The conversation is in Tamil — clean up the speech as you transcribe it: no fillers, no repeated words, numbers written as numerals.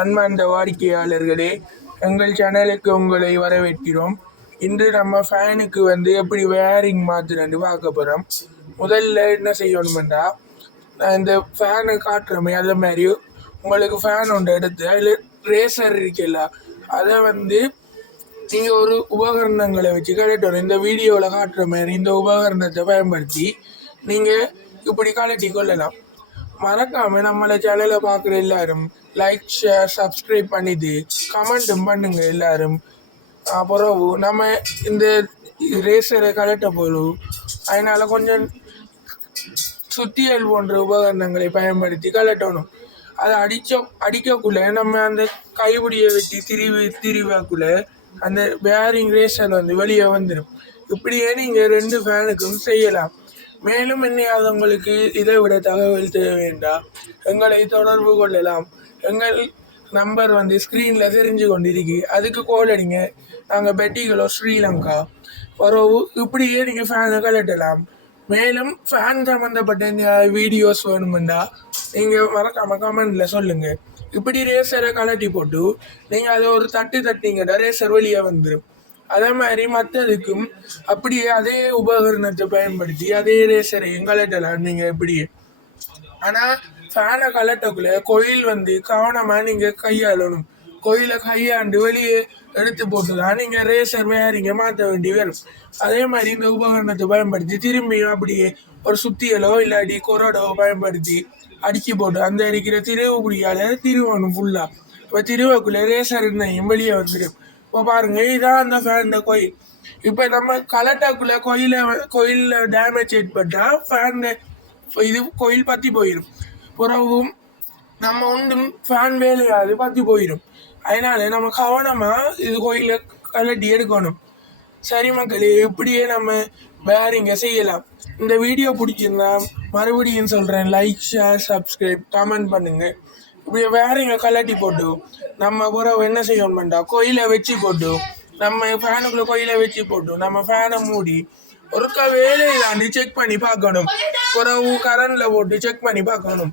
அன்பார்ந்த வாடிக்கையாளர்களே, எங்கள் சேனலுக்கு உங்களை வரவேற்கிறோம். இன்று நம்ம ஃபேனுக்கு எப்படி வயரிங் மாற்றுறேன்னு பார்க்க போகிறோம். முதல்ல என்ன செய்யணுமெண்டா, நான் இந்த ஃபேனை காட்டுறோமே அதே மாதிரி உங்களுக்கு ஃபேன் ஒன்று எடுத்து அதில் ரேசர் இருக்குல்ல, அதை நீங்கள் ஒரு உபகரணங்களை வச்சு கலட்டணும். இந்த வீடியோவில் காட்டுற மாதிரி இந்த உபகரணத்தை பயன்படுத்தி நீங்கள் இப்படி கலட்டி கொள்ளலாம். மறக்காமல் நம்மளை சேனலை பார்க்குற எல்லாரும் லைக், ஷேர், சப்ஸ்கிரைப் பண்ணிட்டு கமெண்ட்டும் பண்ணுங்க எல்லாரும். அப்புறம் நம்ம இந்த ரேசரை கலட்ட போகிறோம், அதனால் கொஞ்சம் சுத்தியல் போன்ற உபகரணங்களை பயன்படுத்தி கலட்டணும். அதை அடிக்கக்குள்ளே நம்ம அந்த கைப்பிடியை வச்சு திரிவாக்குள்ளே அந்த பேரிங் ரேசர் வெளியே வந்துடும். இப்படியே நீங்கள் 2 ஃபேனுக்கும் செய்யலாம். மேலும் உங்களுக்கு இதை விட தகவல் தேவை வேண்டாம், எங்களை தொடர்பு கொள்ளலாம். எங்கள் நம்பர் ஸ்க்ரீனில் தெரிஞ்சு கொண்டிருக்கு, அதுக்கு கால் அடிங்க. நாங்கள் பெட்டிகளோ ஸ்ரீலங்கா வரவு. இப்படியே நீங்கள் ஃபேனை கலட்டலாம். மேலும் ஃபேன் சம்மந்தப்பட்ட வீடியோஸ் வேணுமெண்டா நீங்கள் மறக்காமல் கமெண்டில் சொல்லுங்கள். இப்படி ரேசரை கலட்டி போட்டு நீங்கள் அதை ஒரு தட்டிங்கன்னா ரேசர் வெளியே வந்துடும். அதே மாதிரி மற்றதுக்கும் அப்படியே அதே உபகரணத்தை பயன்படுத்தி அதே ரேசரையும் கலட்டலாம் நீங்கள் எப்படியே. ஆனால் ஃபேனை கலட்டக்குள்ளே கோயில் கவனமாக நீங்கள் கையாளணும். கோயிலை கையாண்டு வெளியே எடுத்து போட்டு தான் நீங்கள் ரேசர் வேறிங்க மாற்ற வேண்டி வரும். அதே மாதிரி இந்த உபகரணத்தை பயன்படுத்தி திரும்பியும் அப்படியே ஒரு சுத்தியலோ இல்லாட்டி கொரடோ பயன்படுத்தி அடிக்கி போட்டு அந்த அடிக்கிற திருவுபடியால் திருவணும் ஃபுல்லாக. இப்போ திருவக்குள்ளே ரேசர் இன்னையும் வெளியே வந்துடும். இப்போ பாருங்க, இதான் அந்த ஃபேன் கோயில். இப்போ நம்ம கலட்டாக்குள்ள கோயிலில் டேமேஜ் ஏற்பட்டால் ஃபேன் இது கோயில் பற்றி போயிடும். புறவும் நம்ம ஒன்றும் ஃபேன் வேலையாது பற்றி போயிடும். அதனால நம்ம கவனமாக இது கோயிலை கலட்டி எடுக்கணும். சரி மக்களே, இப்படியே நம்ம வேறிங்க செய்யலாம். இந்த வீடியோ பிடிச்சிருந்தா மறுபடியும் சொல்கிறேன், லைக், ஷேர், சப்ஸ்கிரைப், கமெண்ட் பண்ணுங்கள். இப்படி வேறிங்க கலட்டி போட்டு நம்ம புறவு என்ன செய்யணும்டா, கோயிலை வச்சு போட்டு நம்ம ஃபேனுக்குள்ளே கோயிலை வச்சு போட்டு நம்ம ஃபேனை மூடி ஒருக்கா வேலையை தாண்டி செக் பண்ணி பார்க்கணும். புறவு கரண்டில் போட்டு செக் பண்ணி பார்க்கணும்.